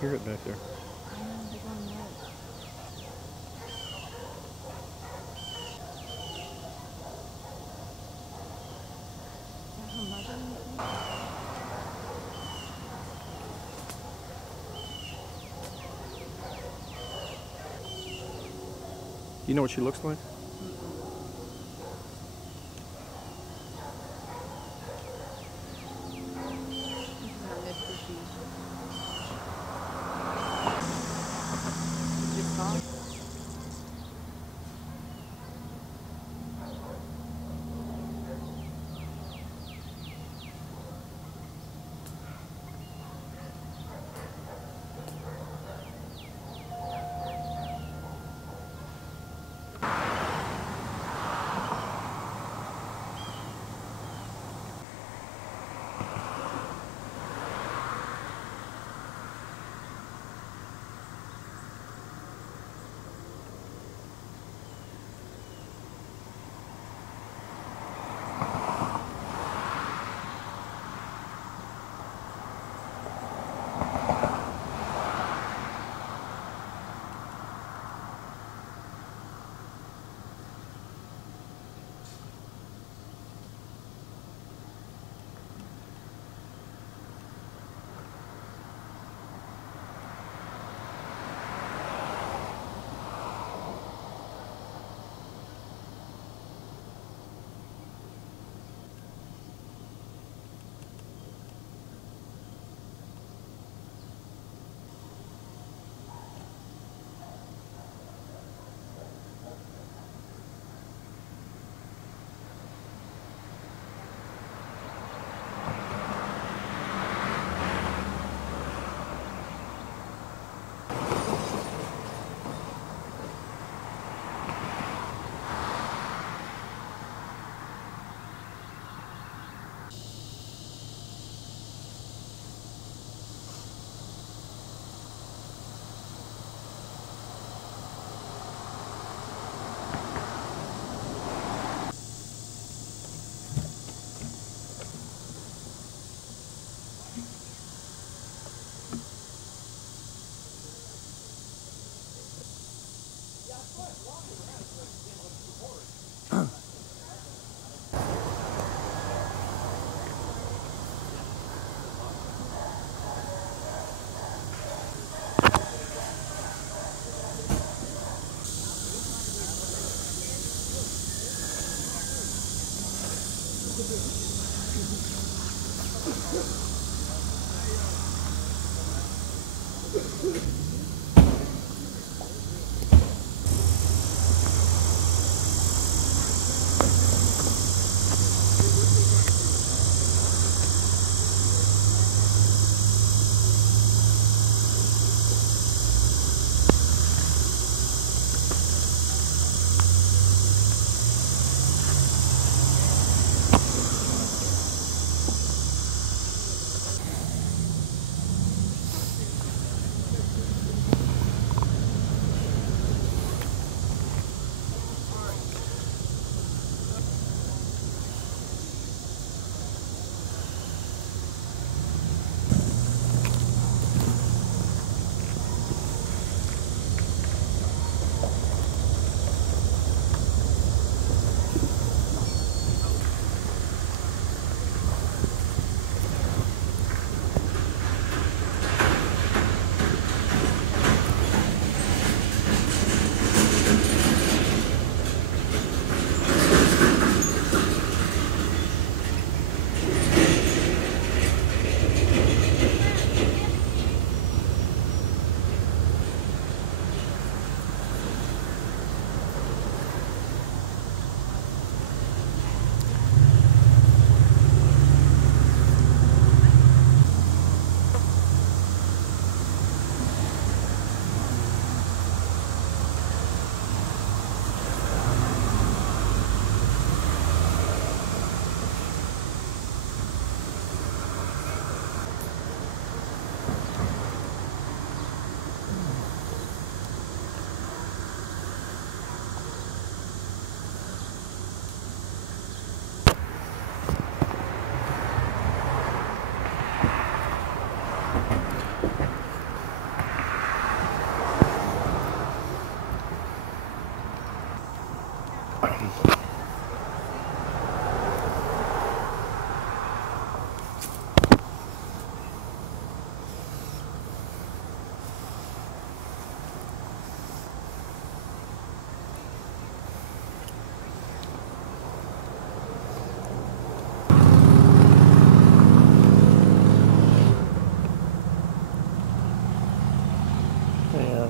hear it back there. You know what she looks like? Yeah.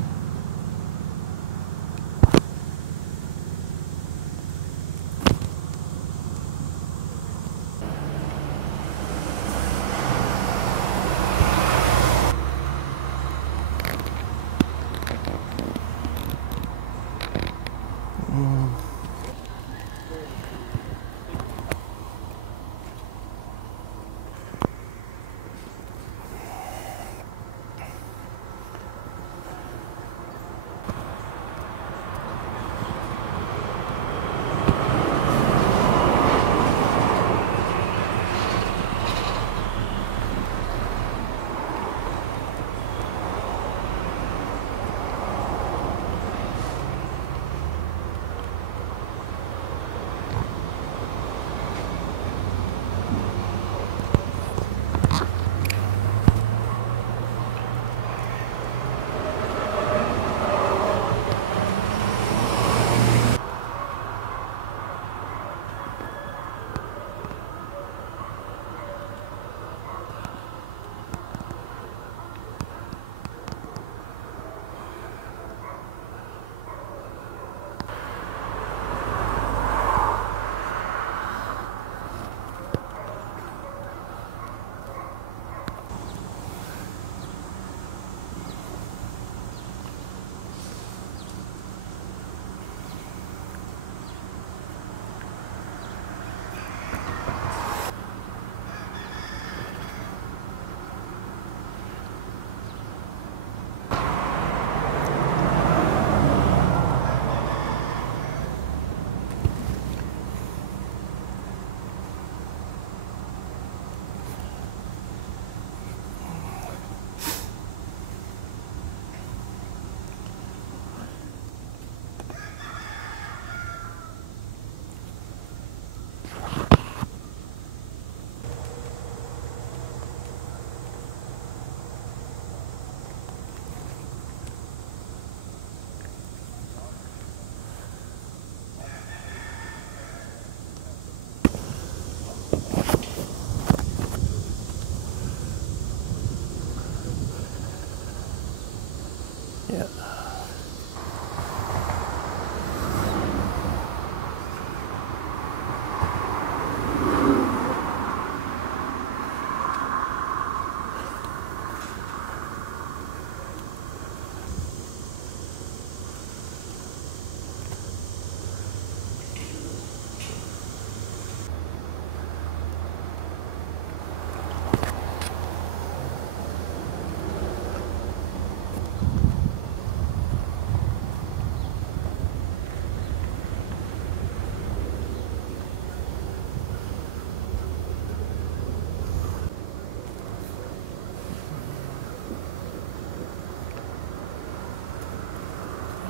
Yeah.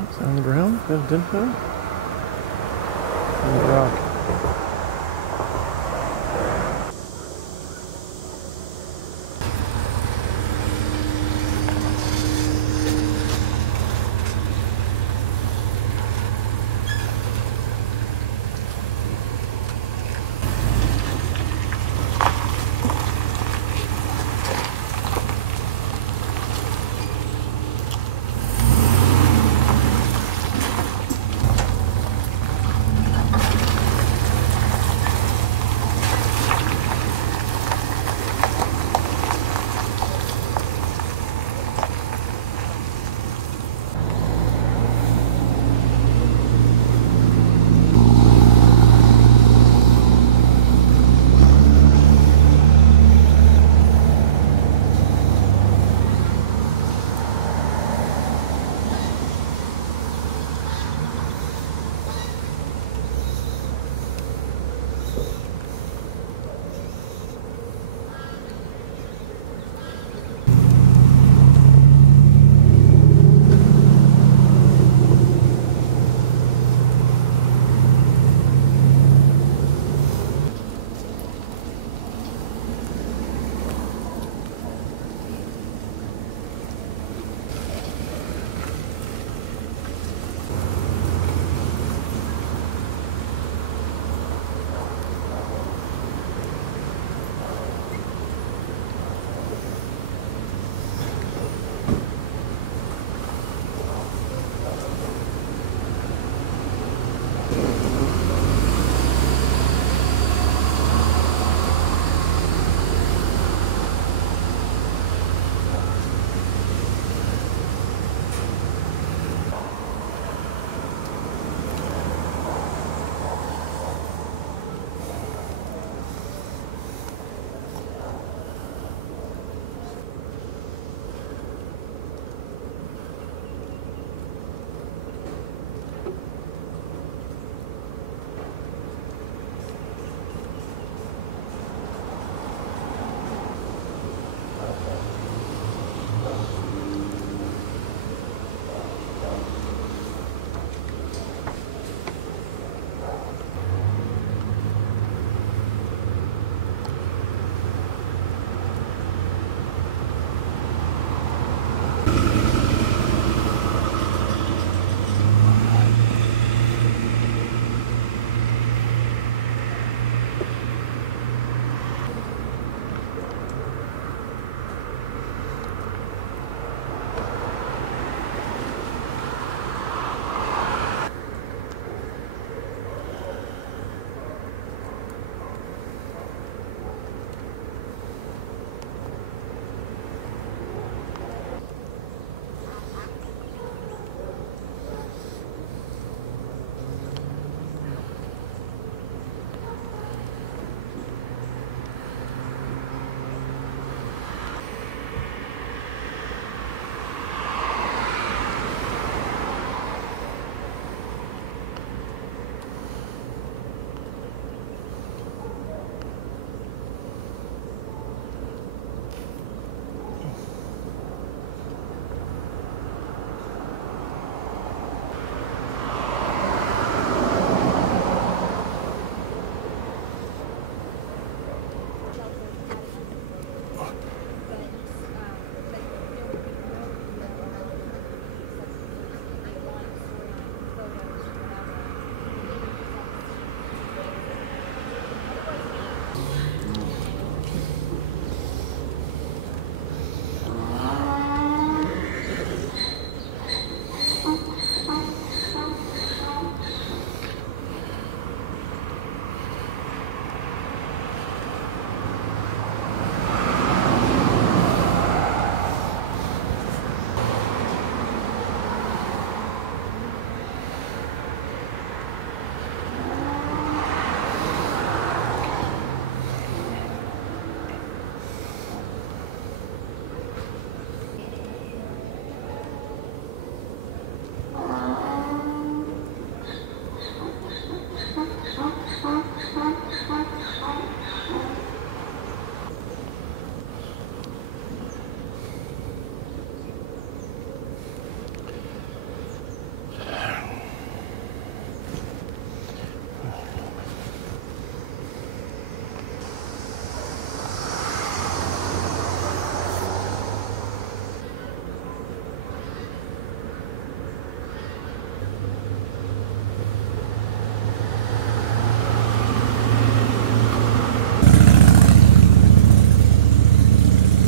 It's on the ground? Got a dent there? On the rock.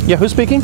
Yeah, who's speaking?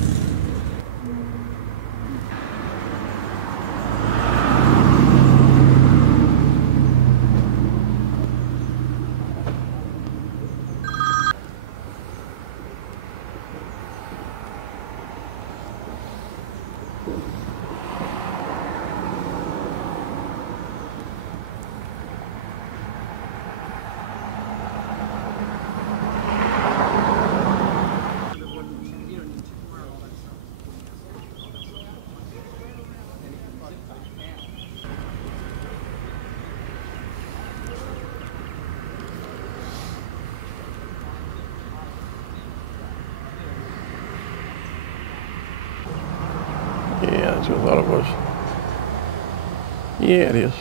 Yeah, that's what I thought it was. Yeah, it is.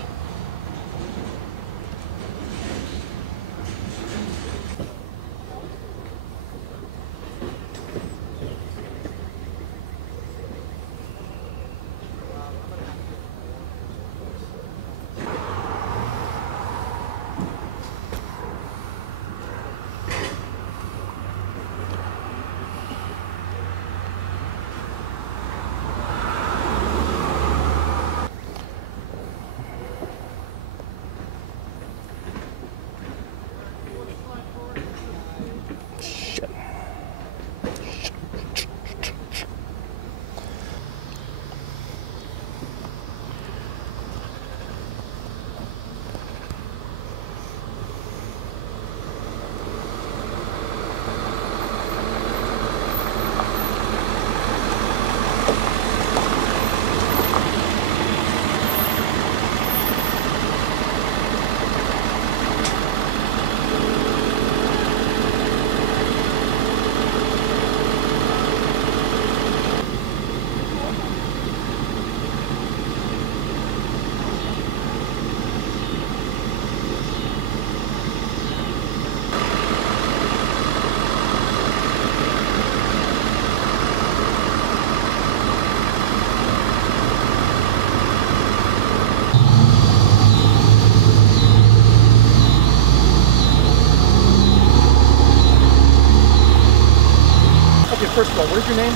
First of all, what is your name?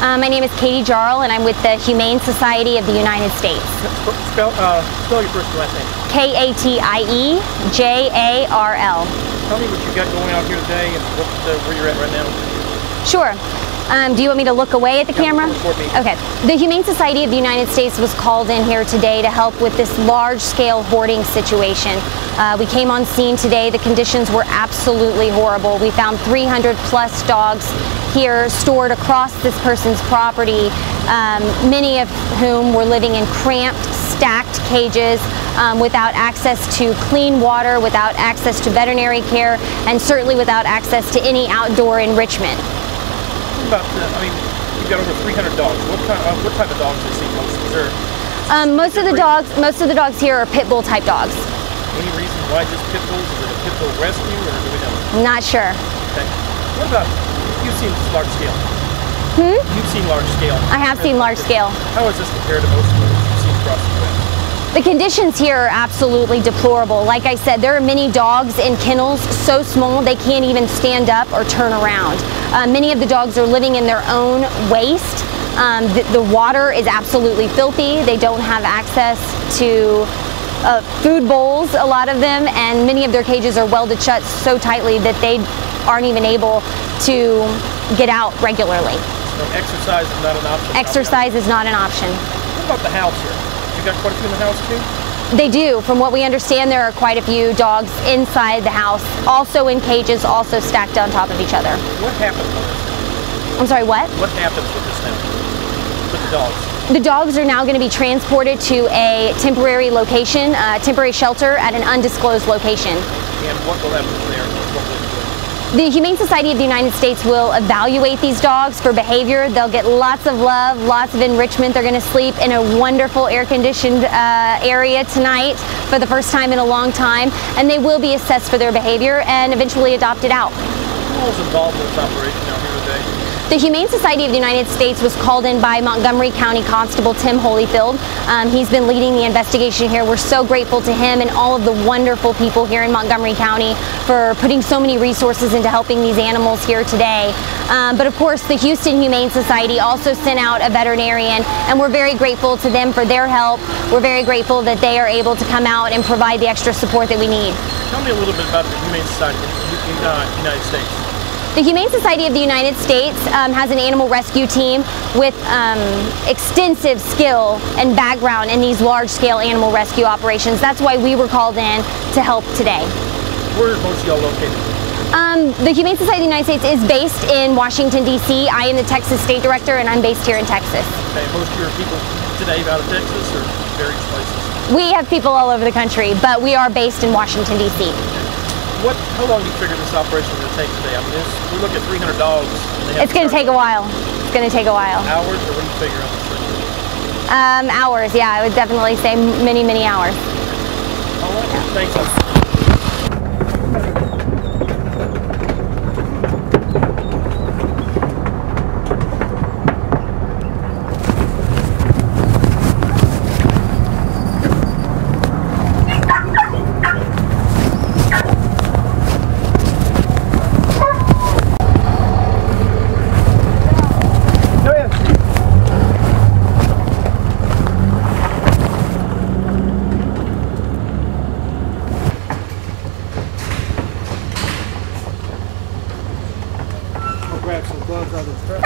My name is Katie Jarl, and I'm with the Humane Society of the United States. Spell your first and last name. K-A-T-I-E-J-A-R-L. Tell me what you got going out here today and where you're at right now. Sure. Do you want me to look away at the camera? Okay. The Humane Society of the United States was called in here today to help with this large-scale hoarding situation. We came on scene today. The conditions were absolutely horrible. We found 300 plus dogs here stored across this person's property, many of whom were living in cramped, stacked cages without access to clean water, without access to veterinary care, and certainly without access to any outdoor enrichment. You've got over 300 dogs. What type of dogs do you see most? Is there most of the dogs here are pit bull type dogs. Any reason why just pit bulls? Is it a pit bull rescue, or do we know? Not sure. Okay. What about, you've seen large scale? You've seen large scale. I have seen large scale. How is this compared to most of what you've seen across the U.S.? The conditions here are absolutely deplorable. Like I said, there are many dogs in kennels so small they can't even stand up or turn around. Many of the dogs are living in their own waste. The water is absolutely filthy. They don't have access to food bowls, a lot of them, and many of their cages are welded shut so tightly that they aren't even able to get out regularly. So exercise is not an option? Exercise is not an option. What about the house here? You got quite a few in the house too? They do. From what we understand, there are quite a few dogs inside the house, also in cages, also stacked on top of each other. What happens with this? I'm sorry, what? What happens with this now? With the dogs? The dogs are now going to be transported to a temporary location, temporary shelter at an undisclosed location. And what will happen there? What will they do? The Humane Society of the United States will evaluate these dogs for behavior. They'll get lots of love, lots of enrichment. They're going to sleep in a wonderful air-conditioned area tonight for the first time in a long time, and they will be assessed for their behavior and eventually adopted out. Who was involved in this operation out here today? The Humane Society of the United States was called in by Montgomery County Constable Tim Holyfield. He's been leading the investigation here. We're so grateful to him and all of the wonderful people here in Montgomery County for putting so many resources into helping these animals here today. But of course, the Houston Humane Society also sent out a veterinarian, and we're very grateful to them for their help. We're very grateful that they are able to come out and provide the extra support that we need. Tell me a little bit about the Humane Society in the United States. The Humane Society of the United States has an animal rescue team with extensive skill and background in these large-scale animal rescue operations. That's why we were called in to help today. Where are most of y'all located? The Humane Society of the United States is based in Washington, D.C. I am the Texas State Director, and I'm based here in Texas. Okay, most of your people today out of Texas or various places? We have people all over the country, but we are based in Washington, D.C. How long do you figure this operation is going to take today? I mean, we look at 300 dogs. It's going to take a while. It's going to take a while. Hours, or what do you figure on this thing? Hours, yeah. I would definitely say many, many hours. All right, yeah. Thanks. Grab some gloves out of the truck.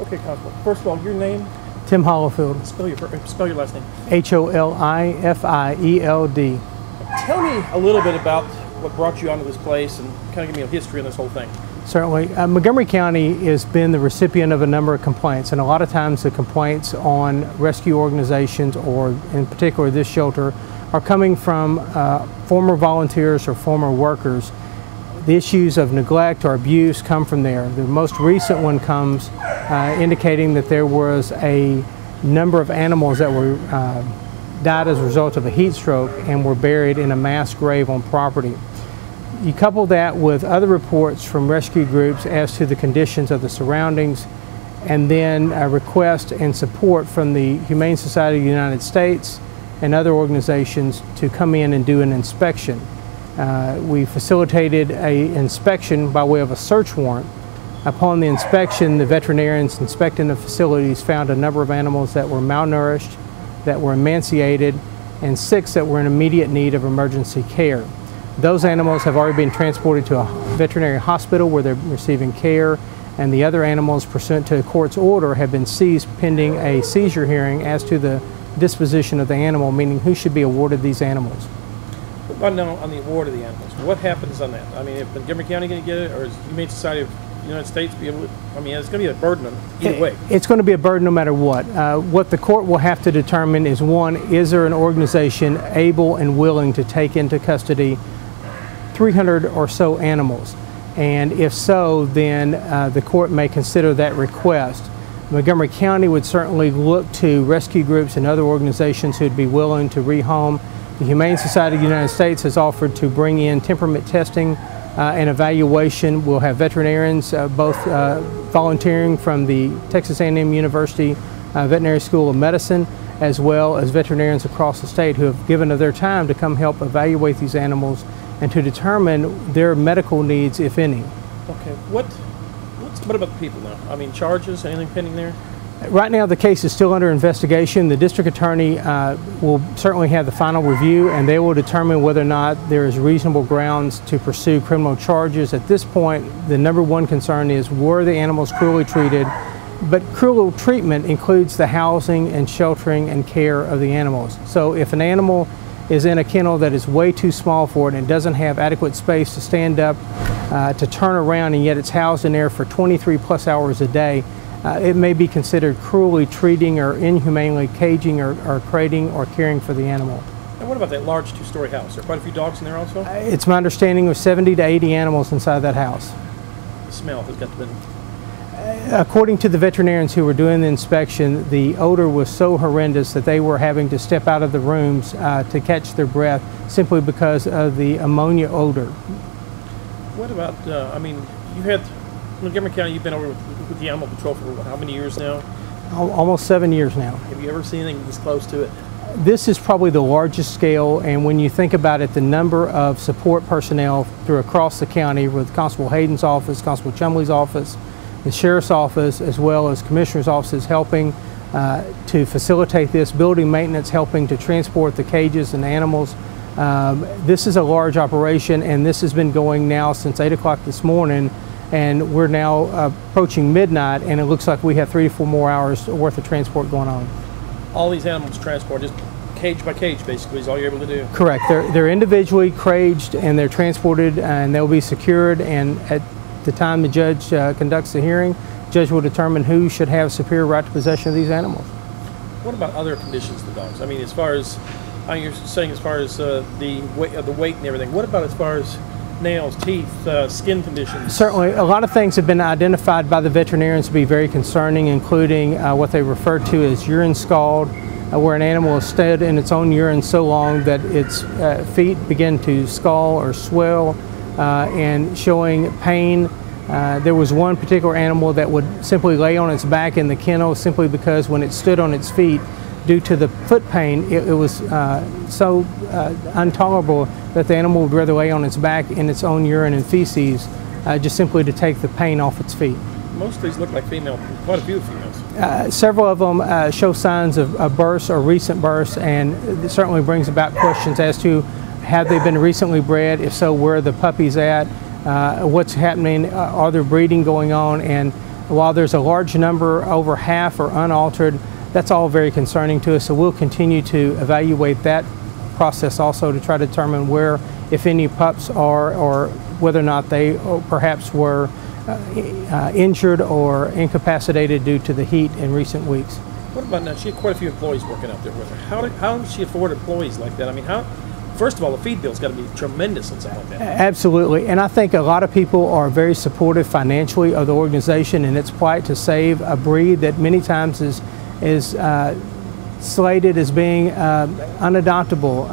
Okay, Constable. First of all, your name? Tim Holyfield. Spell your last name. H-O-L-I-F-I-E-L-D. Tell me a little bit about what brought you onto this place and kind of give me a history on this whole thing. Certainly. Montgomery County has been the recipient of a number of complaints, and a lot of times the complaints on rescue organizations, or in particular this shelter, are coming from former volunteers or former workers. The issues of neglect or abuse come from there. The most recent one comes indicating that there was a number of animals that were died as a result of a heat stroke and were buried in a mass grave on property. You couple that with other reports from rescue groups as to the conditions of the surroundings, and then a request and support from the Humane Society of the United States and other organizations to come in and do an inspection. We facilitated an inspection by way of a search warrant. Upon the inspection, the veterinarians inspecting the facilities found a number of animals that were malnourished, that were emaciated, and 6 that were in immediate need of emergency care. Those animals have already been transported to a veterinary hospital where they're receiving care, and the other animals, pursuant to a court's order, have been seized pending a seizure hearing as to the disposition of the animal, meaning who should be awarded these animals. On the award of the animals, what happens on that? I mean, if Montgomery County going to get it, or is the Humane Society of the United States be able to? I mean, it's going to be a burden on either way. It's going to be a burden no matter what. What the court will have to determine is, one, is there an organization able and willing to take into custody 300 or so animals? And if so, then the court may consider that request. Montgomery County would certainly look to rescue groups and other organizations who'd be willing to rehome. The Humane Society of the United States has offered to bring in temperament testing and evaluation. We'll have veterinarians both volunteering from the Texas A&M University Veterinary School of Medicine, as well as veterinarians across the state who have given of their time to come help evaluate these animals and to determine their medical needs, if any. Okay. What about the people now? I mean, charges, anything pending there? Right now the case is still under investigation. The district attorney will certainly have the final review, and they will determine whether or not there is reasonable grounds to pursue criminal charges. At this point, the number one concern is, were the animals cruelly treated? But cruel treatment includes the housing and sheltering and care of the animals. So if an animal is in a kennel that is way too small for it and doesn't have adequate space to stand up, to turn around, and yet it's housed in there for 23 plus hours a day, it may be considered cruelly treating or inhumanely caging or crating or caring for the animal. And what about that large two-story house? Are quite a few dogs in there also? It's my understanding there's 70 to 80 animals inside that house. The smell has got to be... According to the veterinarians who were doing the inspection, the odor was so horrendous that they were having to step out of the rooms to catch their breath simply because of the ammonia odor. What about, I mean, you had, Montgomery County, you've been over with the Animal Patrol for how many years now? Almost 7 years now. Have you ever seen anything this close to it? This is probably the largest scale, and when you think about it, the number of support personnel across the county with Constable Hayden's office, Constable Chumley's office, the Sheriff's Office, as well as Commissioner's offices helping to facilitate this, building maintenance, helping to transport the cages and animals. This is a large operation, and this has been going now since 8 o'clock this morning, and we're now approaching midnight, and it looks like we have 3 to 4 more hours worth of transport going on. All these animals transported, just cage by cage basically is all you're able to do? Correct. They're individually caged, and they're transported, and they'll be secured, and at the time the judge conducts the hearing, the judge will determine who should have superior right to possession of these animals. What about other conditions of the dogs? I mean, as far as, you're saying as far as the weight and everything, what about as far as nails, teeth, skin conditions? Certainly, a lot of things have been identified by the veterinarians to be very concerning, including what they refer to as urine scald, where an animal has stayed in its own urine so long that its feet begin to scald or swell, and showing pain. There was one particular animal that would simply lay on its back in the kennel simply because when it stood on its feet, due to the foot pain, it was so intolerable that the animal would rather lay on its back in its own urine and feces just simply to take the pain off its feet. Most of these look like female, quite a few females. Several of them show signs of births or recent births, and it certainly brings about questions as to have they been recently bred? If so, where are the puppies at? What's happening? Are there breeding going on? And while there's a large number, over half are unaltered, that's all very concerning to us. So we'll continue to evaluate that process also to try to determine where, if any, pups are, or whether or not they perhaps were injured or incapacitated due to the heat in recent weeks. What about now? She had quite a few employees working out there with her. How does she afford employees like that? I mean, first of all, the feed bill's got to be tremendous and something like that. Absolutely, and I think a lot of people are very supportive financially of the organization and its plight to save a breed that many times is slated as being unadoptable,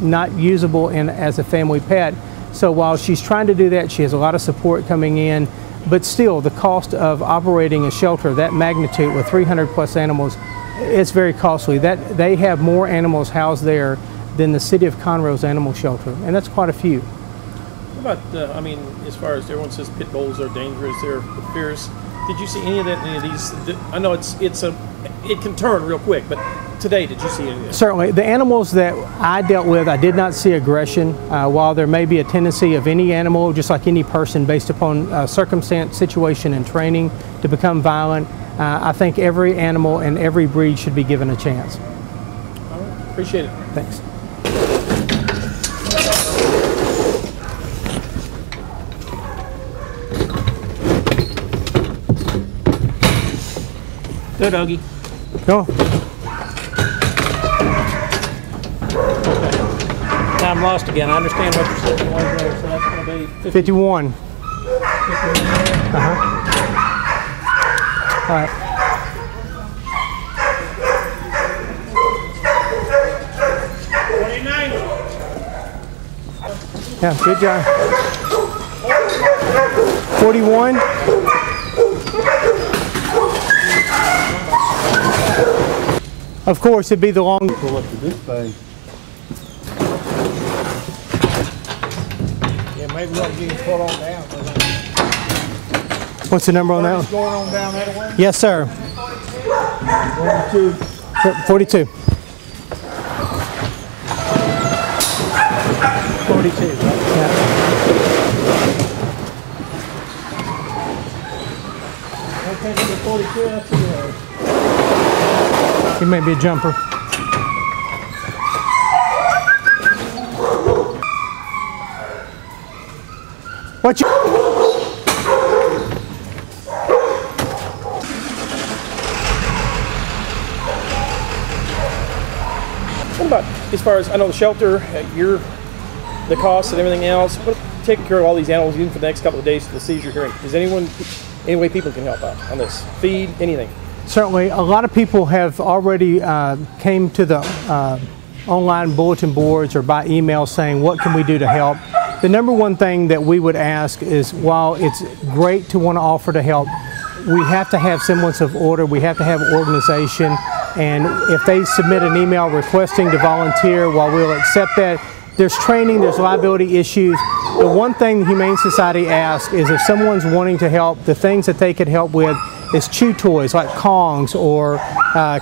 not usable as a family pet. So while she's trying to do that, she has a lot of support coming in, but still the cost of operating a shelter of that magnitude with 300 plus animals, it's very costly. That they have more animals housed there than the city of Conroe's animal shelter, and that's quite a few. What about, I mean, as far as everyone says pit bulls are dangerous, they're fierce. Did you see any of that in any of these? I know it can turn real quick, but today, did you see any of that? Certainly. The animals that I dealt with, I did not see aggression. While there may be a tendency of any animal, just like any person, based upon circumstance, situation, and training, to become violent, I think every animal and every breed should be given a chance. All right. Appreciate it. Thanks. Go, doggy. Go. Okay. Now I'm lost again. I understand what you're saying. There, so that's going to be 51. 51. All right. Yeah, good job. 41. Of course, it'd be the long. Pull up to this thing. Yeah, maybe we ought to get him pulled on down. What's the number on that one? Going on down that way? Yes, sir. 42. 42, right? Yeah. Okay, number 42, that's the guy. He may be a jumper. What you? What about, as far as, I know the shelter, the costs and everything else, what, taking care of all these animals even for the next couple of days to the seizure hearing? Is any way people can help out on this? Feed, anything? Certainly, a lot of people have already came to the online bulletin boards or by email saying, what can we do to help? The number one thing that we would ask is, while it's great to want to offer to help, we have to have semblance of order, we have to have organization, and if they submit an email requesting to volunteer, while we'll accept that, there's training, there's liability issues. The one thing the Humane Society asks is, if someone's wanting to help, the things that they could help with is chew toys like Kongs or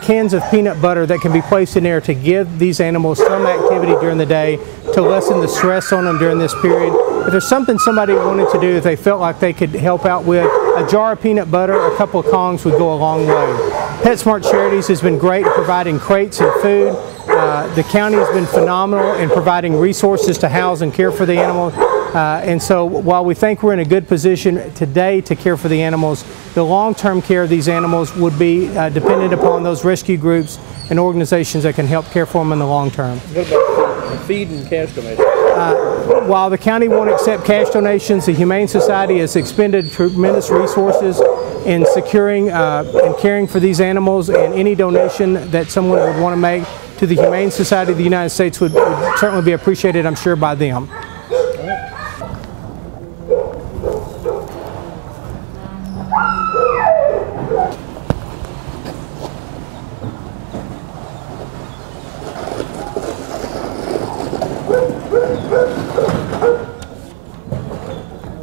cans of peanut butter that can be placed in there to give these animals some activity during the day to lessen the stress on them during this period. If there's something somebody wanted to do that they felt like they could help out with, a jar of peanut butter, a couple of Kongs would go a long way. PetSmart Charities has been great at providing crates and food. The county has been phenomenal in providing resources to house and care for the animals. And so while we think we're in a good position today to care for the animals, the long-term care of these animals would be dependent upon those rescue groups and organizations that can help care for them in the long term. What about feed and cash donations? While the county won't accept cash donations, the Humane Society has expended tremendous resources in securing and caring for these animals, and any donation that someone would want to make to the Humane Society of the United States would certainly be appreciated, I'm sure, by them.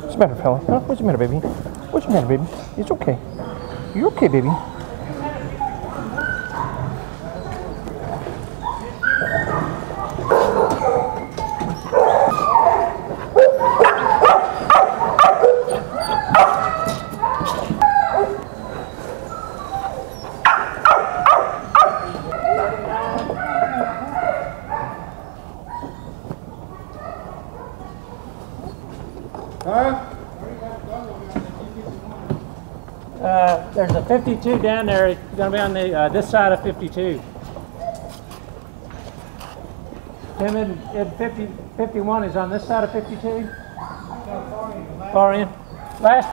What's the matter, fella? Huh? What's the matter, baby? What's the matter, baby? It's okay. You're okay, baby. There's a 52 down there. It's going to be on the this side of 52. Tim, and 51 is on this side of 52? Far in. Last